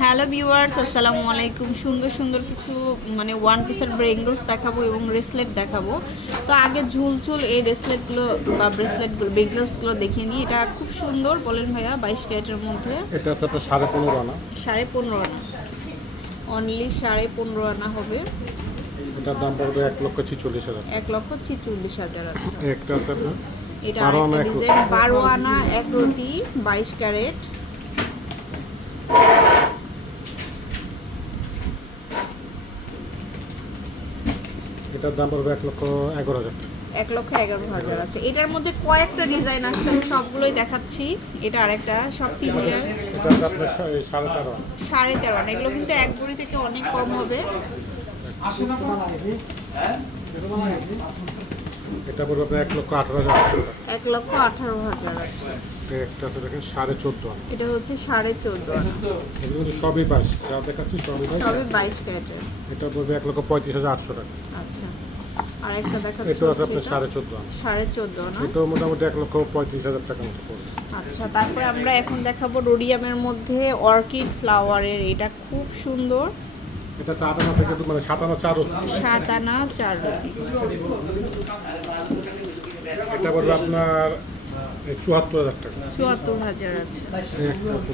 Hello viewers আসসালামু আলাইকুম। সুন্দর সুন্দর কিছু মানে ওয়ান পিসের ব্রেঙ্গলস দেখাবো এবং ব্রেসলেট দেখাবো। তো আগে ঝুলঝুল এই ব্রেসলেটগুলো বা ব্রেসলেটগুলো ব্রেঙ্গলসগুলো দেখিয়ে নিই। এটা খুব সুন্দর বলেন ভাইয়া বাইশ ক্যারেটের মধ্যে। এটা হচ্ছে সাড়ে পনেরো আনা। সাড়ে পনেরো আনা। অনলি সাড়ে পনেরো আনা হবে। এটার দাম পড়বে এক লক্ষ ছিচল্লিশ হাজার। এক লক্ষ ছিচল্লিশ হাজার আছে। একটা আপনার এটা। ডিজাইন বারো আনা এক রতি বাইশ ক্যারেট। এটার দাম পড়বে এক লক্ষ এগারো হাজার। এক লক্ষ এগারো হাজার আছে। এটার মধ্যে কয়েকটা ডিজাইন আসছে আমি সবগুলোই দেখাচ্ছি। এটা আরেকটা সব তিন সাড়ে তেরো আনা এগুলো কিন্তু এক বড়ি থেকে অনেক কম হবে। এটা পড়বে আপনার এক লক্ষ আঠারো হাজার আটশো এক লক্ষ আঠারো হাজার আছে। একটা আছে দেখেন সাড়ে চোদ্দ এটা হচ্ছে সাড়ে চোদ্দ এগুলো কিন্তু সবই বাইশ যা দেখাচ্ছি সবই বাইশ। সবই বাইশ ক্যারেটের। এটা পড়বে এক লক্ষ পঁয়ত্রিশ হাজার আটশো টাকা। আচ্ছা। আর একটা দেখাচ্ছি এটা আছে আপনার সাড়ে চোদ্দ সাড়ে চোদ্দ আনা। এটাও মোটামুটি এক লক্ষ পঁয়ত্রিশ হাজার মতো পড়বে। আচ্ছা তারপরে আমরা এখন দেখাবো রোডিয়ামের মধ্যে অর্কিড ফ্লাওয়ারের। এটা খুব সুন্দর। এটা আনা থেকে মানে সাত আনা চার অবধি। সাত আনা চার এটা পড়বে আপনার চুয়াত্তর হাজার টাকা। চুয়াত্তর হাজার আছে।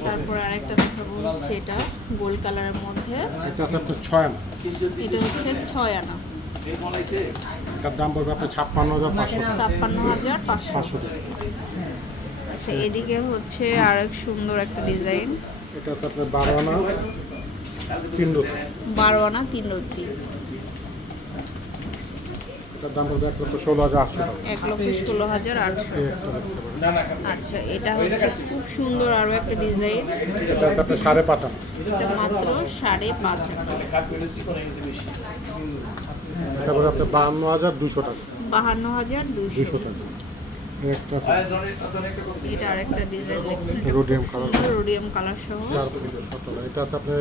তারপর আরেকটা দেখাবো হচ্ছে এটা গোল কালারের মধ্যে। এটা আছে আপনার ছয় আনা। এটা হচ্ছে ছয় আনা। এটার দাম পড়বে আপনার ছাপ্পান্ন হাজার পাঁচশো। ছাপ্পান্ন হাজার পাঁচশো। আচ্ছা এদিকে হচ্ছে আরেক সুন্দর একটা ডিজাইন। এটা আছে আপনার বারো আনা। তিন বারো আনা তিন এটার দাম পড়বে এক লক্ষ ষোলো হাজার আটশো এক লক্ষ ষোলো হাজার আটশো। আচ্ছা এটা হচ্ছে খুব সুন্দর আরও একটা ডিজাইন। এটা আপনার সাড়ে পাঁচ আনা এটা মাত্র সাড়ে পাঁচ আনা এটা আপনার বাহান্ন হাজার দুশো টাকা। বাহান্ন হাজার দুশো টাকা। একটা এটা আরেকটা design rhodium colour rhodium colour সহ। এটা আছে আপনার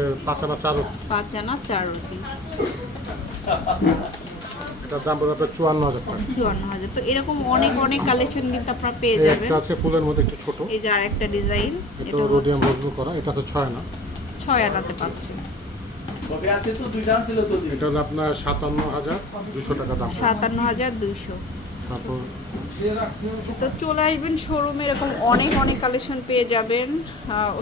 এটার দাম পড়বে চুয়ান্ন হাজার টাকা। চুয়ান্ন হাজার। তো এরকম অনেক অনেক কালেকশন কিন্তু আপনারা পেয়ে যাবেন। আছে ফুলের মধ্যে একটু ছোট। এই যে আরেকটা ডিজাইন এটা রোডিয়াম করা। এটা আছে ছয় আনা ছয় আনাতে পাচ্ছি। কবে আছে তো? দুইটা আনছিল তো। এটা হলো আপনার সাতান্ন হাজার দুশো টাকা দাম। সাতান্ন হাজার দুইশো। তারপর আচ্ছা তো চলে আসবেন শোরুমে এরকম অনেক অনেক কালেকশন পেয়ে যাবেন।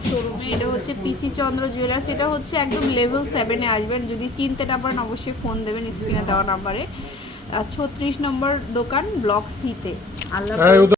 শোরুমে এটা হচ্ছে পিচি চন্দ্র জুয়েলার্স এটা হচ্ছে একদম লেভেল সেভেনে আসবেন। যদি চিনতে না পারেন অবশ্যই ফোন দেবেন স্ক্রিনে দেওয়া নাম্বারে ছত্রিশ নম্বর দোকান ব্লক সিতে আল্লাহ হ্যাঁ।